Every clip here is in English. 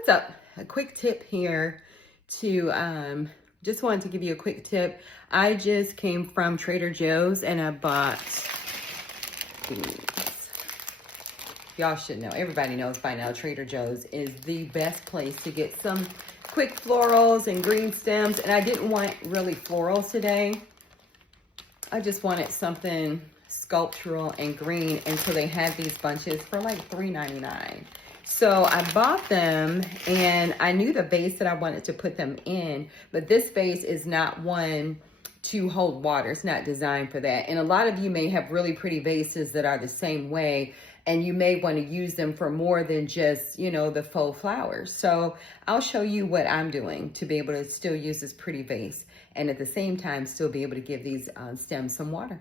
What's up? A quick tip here to just wanted to give you a quick tip. I just came from Trader Joe's and I bought these. Y'all should know, everybody knows by now, Trader Joe's is the best place to get some quick florals and green stems. And I didn't want really florals today. I just wanted something sculptural and green. And so they had these bunches for like $3.99. So I bought them and I knew the vase that I wanted to put them in, but this vase is not one to hold water. It's not designed for that. And a lot of you may have really pretty vases that are the same way, and you may want to use them for more than just, you know, the faux flowers. So I'll show you what I'm doing to be able to still use this pretty vase and at the same time still be able to give these stems some water.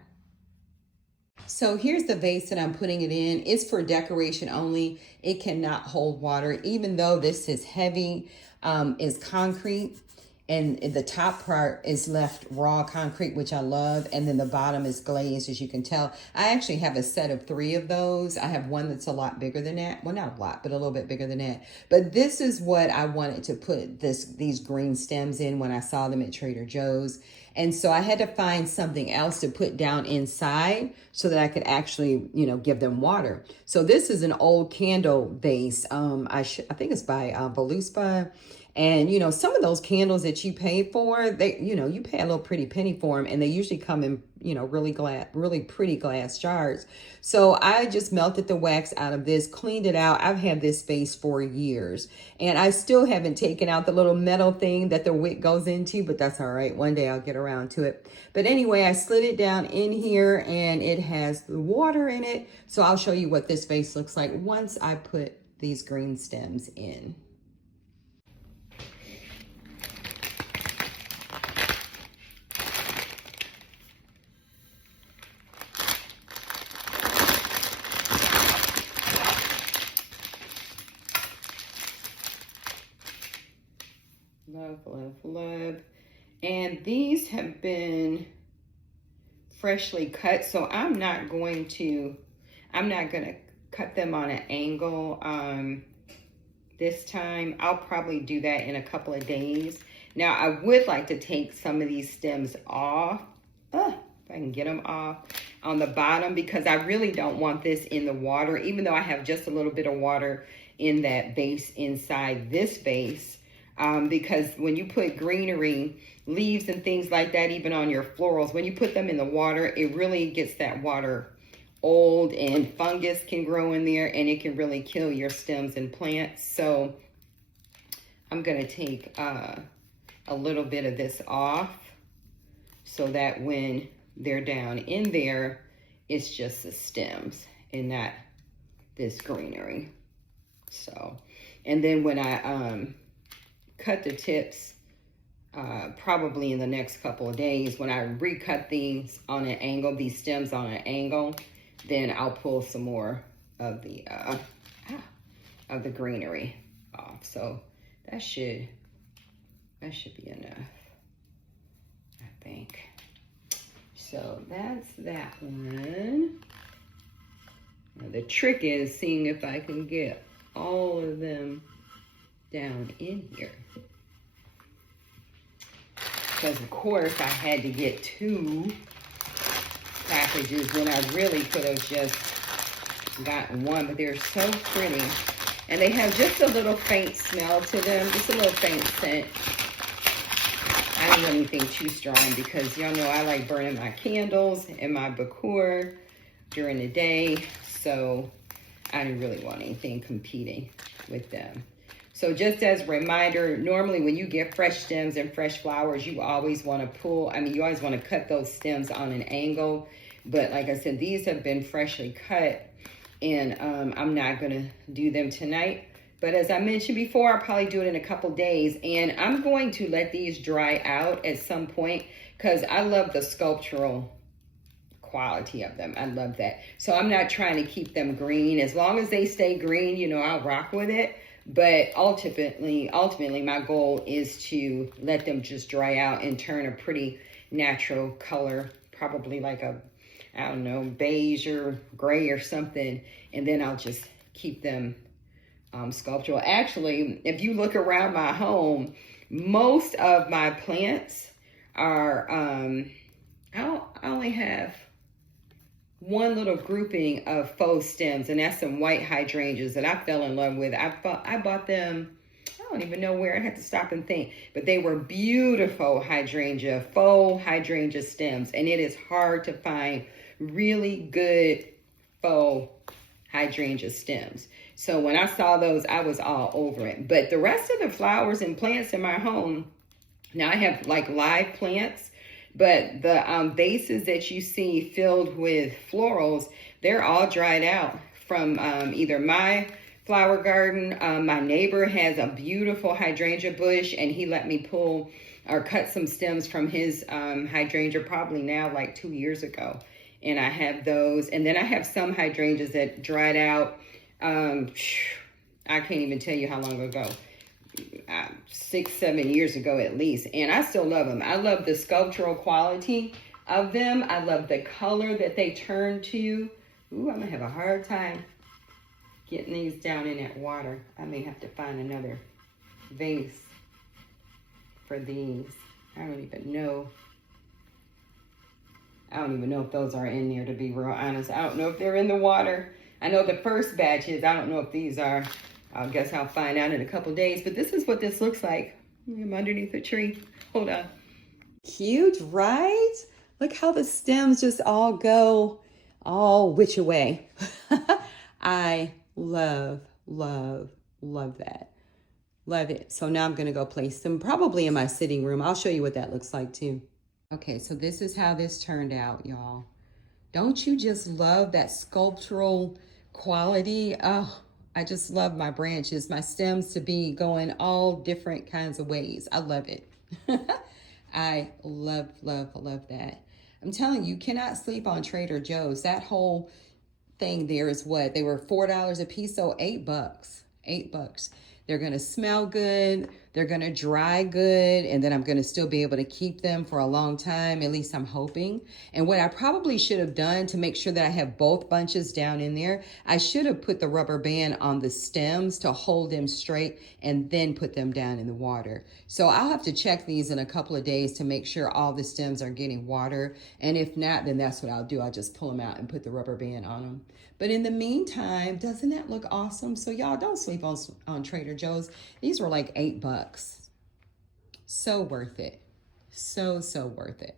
So here's the vase that I'm putting it in. It's for decoration only. It cannot hold water, even though this is heavy, is concrete. And the top part is left raw concrete, which I love. And then the bottom is glazed, as you can tell. I actually have a set of 3 of those. I have one that's a lot bigger than that. Well, not a lot, but a little bit bigger than that. But this is what I wanted to put these green stems in when I saw them at Trader Joe's. And so I had to find something else to put down inside so that I could actually, you know, give them water. So this is an old candle vase. I think it's by Voluspa. And, you know, some of those candles that you pay for, you pay a little pretty penny for them. And they usually come in, you know, really pretty glass jars. So I just melted the wax out of this, cleaned it out. I've had this vase for years. And I still haven't taken out the little metal thing that the wick goes into, but that's all right. One day I'll get around to it. But anyway, I slid it down in here and it has the water in it. So I'll show you what this vase looks like once I put these green stems in. Love, love, love. And these have been freshly cut, so I'm not going to cut them on an angle this time. I'll probably do that in a couple of days. Now, I would like to take some of these stems off. If I can get them off on the bottom, because I really don't want this in the water, even though I have just a little bit of water in that vase inside this vase. Because when you put greenery, leaves and things like that, even on your florals, when you put them in the water, it really gets that water old and fungus can grow in there and it can really kill your stems and plants. So I'm going to take a little bit of this off so that when they're down in there, it's just the stems and not this greenery. So, and then when I cut the tips, probably in the next couple of days, when I recut these on an angle, these stems on an angle, then I'll pull some more of the greenery off. So that should be enough, I think. So that's that one. Now the trick is seeing if I can get all of them down in here, because of course I had to get 2 packages when I really could have just gotten one. But they're so pretty and they have just a little faint smell to them, just a little faint scent. I don't want anything too strong because y'all know I like burning my candles and my Decor during the day, so I didn't really want anything competing with them. So just as a reminder, normally when you get fresh stems and fresh flowers, you always want to you always want to cut those stems on an angle. But like I said, these have been freshly cut and I'm not going to do them tonight. But as I mentioned before, I'll probably do it in a couple days. And I'm going to let these dry out at some point because I love the sculptural quality of them. I love that. So I'm not trying to keep them green. As long as they stay green, you know, I'll rock with it. But ultimately, my goal is to let them just dry out and turn a pretty natural color, probably like a, I don't know, beige or gray or something. And then I'll just keep them sculptural. Actually, if you look around my home, most of my plants are, I only have one little grouping of faux stems, and that's some white hydrangeas that I fell in love with. I bought them, I don't even know where. I had to stop and think, but they were beautiful faux hydrangea stems, and it is hard to find really good faux hydrangea stems. So when I saw those, I was all over it. But the rest of the flowers and plants in my home, now I have like live plants, but the vases that you see filled with florals, they're all dried out from either my flower garden. My neighbor has a beautiful hydrangea bush, and he let me pull or cut some stems from his hydrangea probably now like 2 years ago. And I have those. And then I have some hydrangeas that dried out. I can't even tell you how long ago. 6-7 years ago at least, and I still love them. I love the sculptural quality of them. I love the color that they turn to. Ooh, I'm gonna have a hard time getting these down in that water. I may have to find another vase for these. I don't even know if those are in there, to be real honest. I don't know if they're in the water. I know the first batch is. I don't know if these are. I guess I'll find out in a couple days, but this is what this looks like. I'm underneath the tree. Hold on. Cute, right? Look how the stems just all go all which way. I love, love, love that. Love it. So now I'm going to go place them probably in my sitting room. I'll show you what that looks like too. Okay, so this is how this turned out, y'all. Don't you just love that sculptural quality? Oh, I just love my branches, my stems to be going all different kinds of ways. I love it. I love, love, love that. I'm telling you, you cannot sleep on Trader Joe's. That whole thing there is what? They were $4 a piece, so $8. $8. They're gonna smell good, they're gonna dry good, and then I'm gonna still be able to keep them for a long time, at least I'm hoping. And what I probably should have done to make sure that I have both bunches down in there, I should have put the rubber band on the stems to hold them straight and then put them down in the water. So I'll have to check these in a couple of days to make sure all the stems are getting water. And if not, then that's what I'll do. I'll just pull them out and put the rubber band on them. But in the meantime, doesn't that look awesome? So y'all, don't sleep on Trader Joe's. These were like $8. So worth it. So, so worth it.